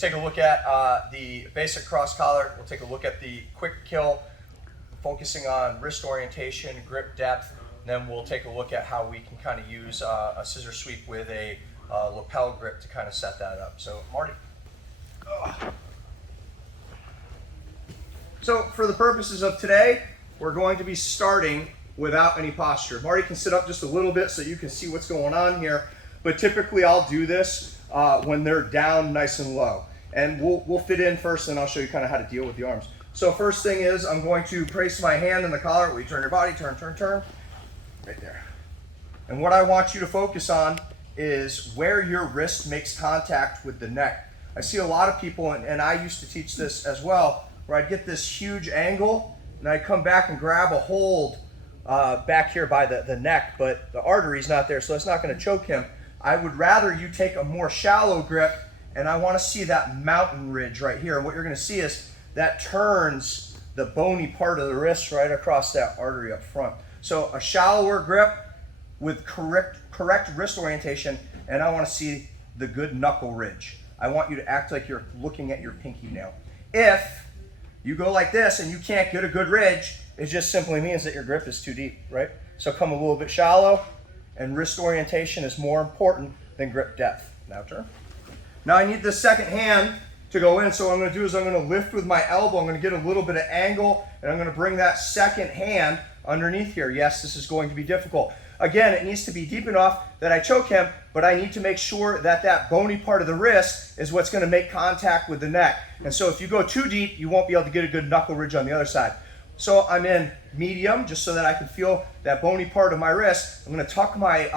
take a look at the basic cross collar. We'll take a look at the quick kill, focusing on wrist orientation, grip depth. Then we'll take a look at how we can kind of use a scissor sweep with a lapel grip to kind of set that up. So Marty. So for the purposes of today, we're going to be starting without any posture. Marty can sit up just a little bit so you can see what's going on here. But typically I'll do this when they're down nice and low. And we'll fit in first, and I'll show you kind of how to deal with the arms. So first thing is I'm going to place my hand in the collar. We turn your body, turn. Right there. And what I want you to focus on is where your wrist makes contact with the neck. I see a lot of people, and I used to teach this as well, where I'd get this huge angle and I'd come back and grab a hold back here by the neck, but the artery's not there, so it's not going to choke him. I would rather you take a more shallow grip, and I want to see that mountain ridge right here. And what you're going to see is that turns the bony part of the wrist right across that artery up front. So a shallower grip with correct wrist orientation, and I want to see the good knuckle ridge. I want you to act like you're looking at your pinky nail. If you go like this and you can't get a good ridge, it just simply means that your grip is too deep, right? So come a little bit shallow, and wrist orientation is more important than grip depth. Now turn. Now I need the second hand to go in, so what I'm going to do is I'm going to lift with my elbow. I'm going to get a little bit of angle, and I'm going to bring that second hand underneath here. Yes, this is going to be difficult. Again, it needs to be deep enough that I choke him, but I need to make sure that that bony part of the wrist is what's going to make contact with the neck. And so if you go too deep, you won't be able to get a good knuckle ridge on the other side. So I'm in medium, just so that I can feel that bony part of my wrist. I'm going to tuck my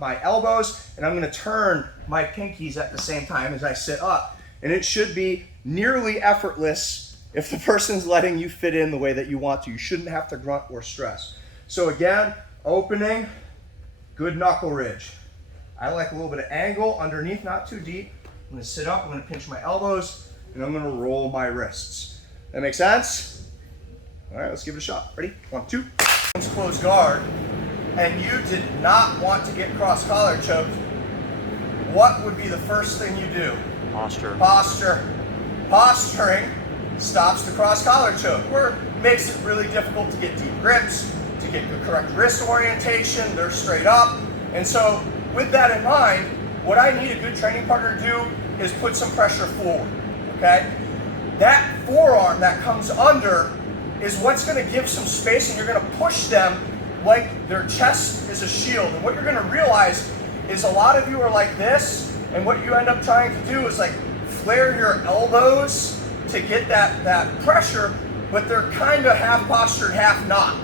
my elbows, and I'm going to turn my pinkies at the same time as I sit up. And it should be nearly effortless if the person's letting you fit in the way that you want to. You shouldn't have to grunt or stress. So again, opening, good knuckle ridge. I like a little bit of angle underneath, not too deep. I'm going to sit up, I'm going to pinch my elbows, and I'm going to roll my wrists. That make sense? All right, let's give it a shot. Ready? 1, 2. Close guard, and you did not want to get cross collar choked. What would be the first thing you do? Posture. Posturing stops the cross collar choke, where it makes it really difficult to get deep grips, to get the correct wrist orientation. They're straight up. And so with that in mind, what I need a good training partner to do is put some pressure forward, okay? That forearm that comes under is what's going to give some space, and you're going to push them like their chest is a shield. And what you're going to realize is a lot of you are like this, and what you end up trying to do is like flare your elbows to get that pressure, but they're kind of half postured, half not.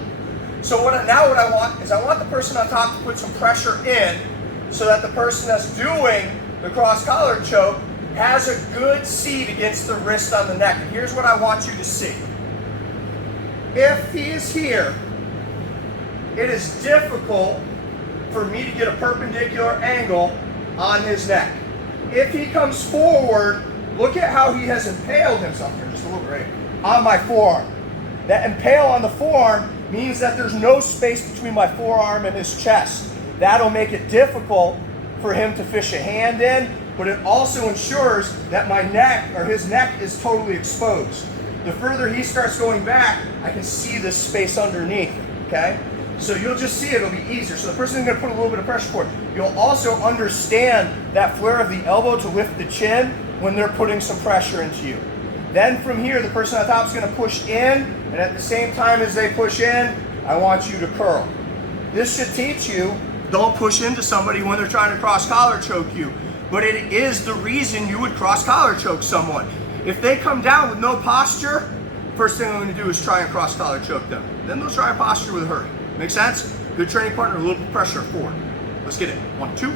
So what I want is I want the person on top to put some pressure in, so that the person that's doing the cross collar choke has a good seat against the wrist on the neck. And here's what I want you to see. If he is here, it is difficult for me to get a perpendicular angle on his neck. If he comes forward, look at how he has impaled himself here, just a little bit, right, on my forearm. That impale on the forearm means that there's no space between my forearm and his chest. That'll make it difficult for him to fish a hand in, but it also ensures that my neck, or his neck, is totally exposed. The further he starts going back, I can see this space underneath, okay? So you'll just see it'll be easier. So the person is going to put a little bit of pressure forward. You'll also understand that flare of the elbow to lift the chin when they're putting some pressure into you. Then from here, the person on top is going to push in, and at the same time as they push in, I want you to curl. This should teach you, don't push into somebody when they're trying to cross collar choke you, but it is the reason you would cross collar choke someone. If they come down with no posture, first thing I'm going to do is try and cross collar choke them. Then they'll try and posture with a hurry. Make sense? Good training partner, a little bit of pressure forward. Let's get it. 1, 2.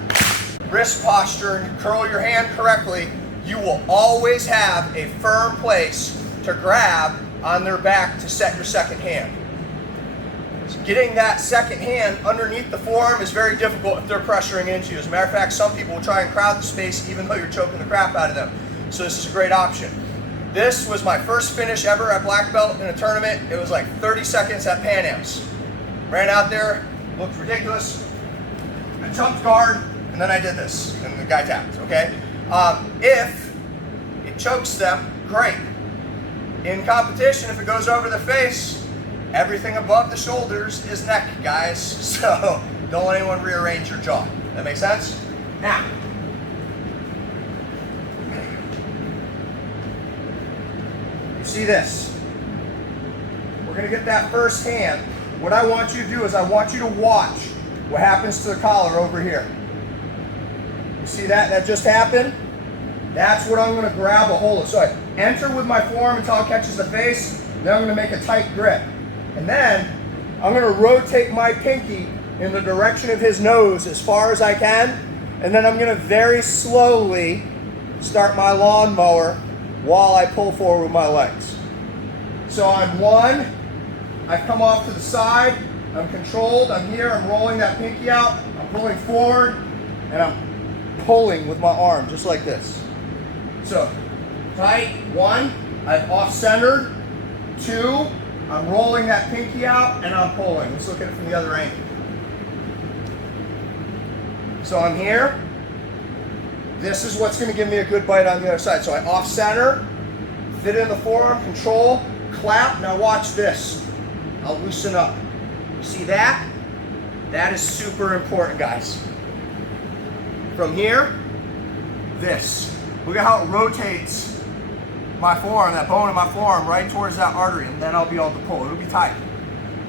Wrist posture, and curl your hand correctly. You will always have a firm place to grab on their back to set your second hand. So getting that second hand underneath the forearm is very difficult if they're pressuring into you. As a matter of fact, some people will try and crowd the space even though you're choking the crap out of them. So this is a great option. This was my first finish ever at black belt in a tournament. It was like 30 seconds at Pan Am's. Ran out there, looked ridiculous. I jumped guard, and then I did this, and the guy tapped, okay? If it chokes them, great. In competition, if it goes over the face, everything above the shoulders is neck, guys. So don't let anyone rearrange your jaw. That makes sense? Now, you see this? We're gonna get that first hand. What I want you to do is I want you to watch what happens to the collar over here. You see that? That just happened? That's what I'm gonna grab a hold of. So I enter with my forearm until it catches the face, then I'm gonna make a tight grip. And then I'm gonna rotate my pinky in the direction of his nose as far as I can, and then I'm gonna very slowly start my lawnmower while I pull forward with my legs. So I'm one, I've come off to the side, I'm controlled, I'm here, I'm rolling that pinky out, I'm pulling forward, and I'm pulling with my arm, just like this. So, tight, one, I've off-centered, two, I'm rolling that pinky out, and I'm pulling. Let's look at it from the other angle. So I'm here, this is what's gonna give me a good bite on the other side. So I off-center, fit in the forearm, control, clap, now watch this. I'll loosen up. You see that? That is super important, guys. From here, this. Look at how it rotates my forearm, that bone in my forearm, right towards that artery, and then I'll be able to pull. It'll be tight.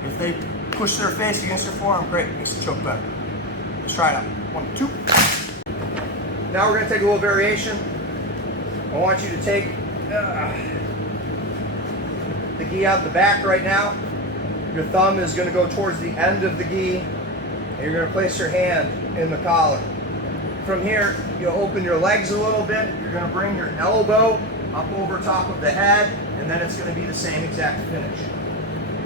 If they push their face against their forearm, great, makes the choke better. Let's try it out. 1, 2. Now we're gonna take a little variation. I want you to take the gi out the back right now. Your thumb is going to go towards the end of the gi, and you're going to place your hand in the collar. From here, you'll open your legs a little bit. You're going to bring your elbow up over top of the head, and then it's going to be the same exact finish.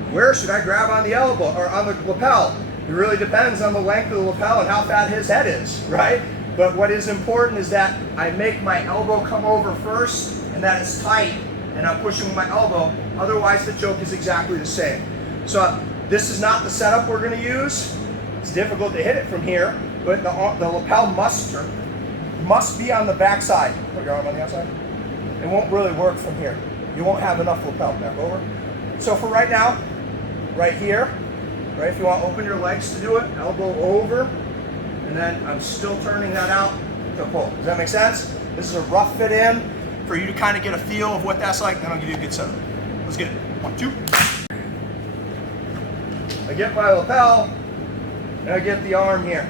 Where should I grab on the elbow or on the lapel? It really depends on the length of the lapel and how fat his head is, right? But what is important is that I make my elbow come over first, and that it's tight, and I'm pushing with my elbow. Otherwise, the choke is exactly the same. So this is not the setup we're going to use. It's difficult to hit it from here, but the lapel must be on the back side. Put your arm on the outside. It won't really work from here. You won't have enough lapel. Back over. So for right now, right here, right, if you want to open your legs to do it, elbow over, and then I'm still turning that out to pull. Does that make sense? This is a rough fit in for you to kind of get a feel of what that's like, then I'll give you a good setup. Let's get it. 1, 2. I get my lapel, and I get the arm here.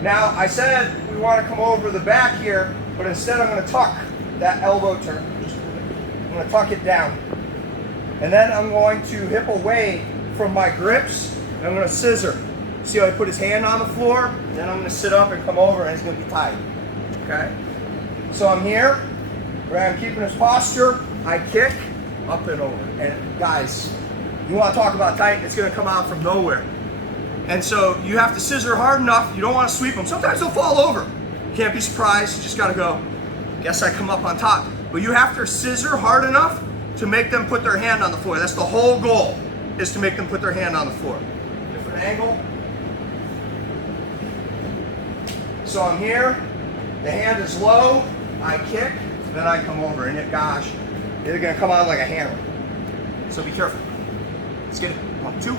Now, I said we want to come over the back here, but instead I'm going to tuck that elbow turn. I'm going to tuck it down. And then I'm going to hip away from my grips, and I'm going to scissor. See how I put his hand on the floor? Then I'm going to sit up and come over, and it's going to be tight. Okay? So I'm here, where I'm keeping his posture. I kick, up and over. And guys, you want to talk about tight, it's going to come out from nowhere. And so you have to scissor hard enough. You don't want to sweep them. Sometimes they'll fall over. You can't be surprised. You just got to go, guess I come up on top. But you have to scissor hard enough to make them put their hand on the floor. That's the whole goal, is to make them put their hand on the floor. Different angle. So I'm here. The hand is low. I kick. Then I come over. And gosh, they're going to come on like a hammer. So be careful. Let's get it. 1, 2.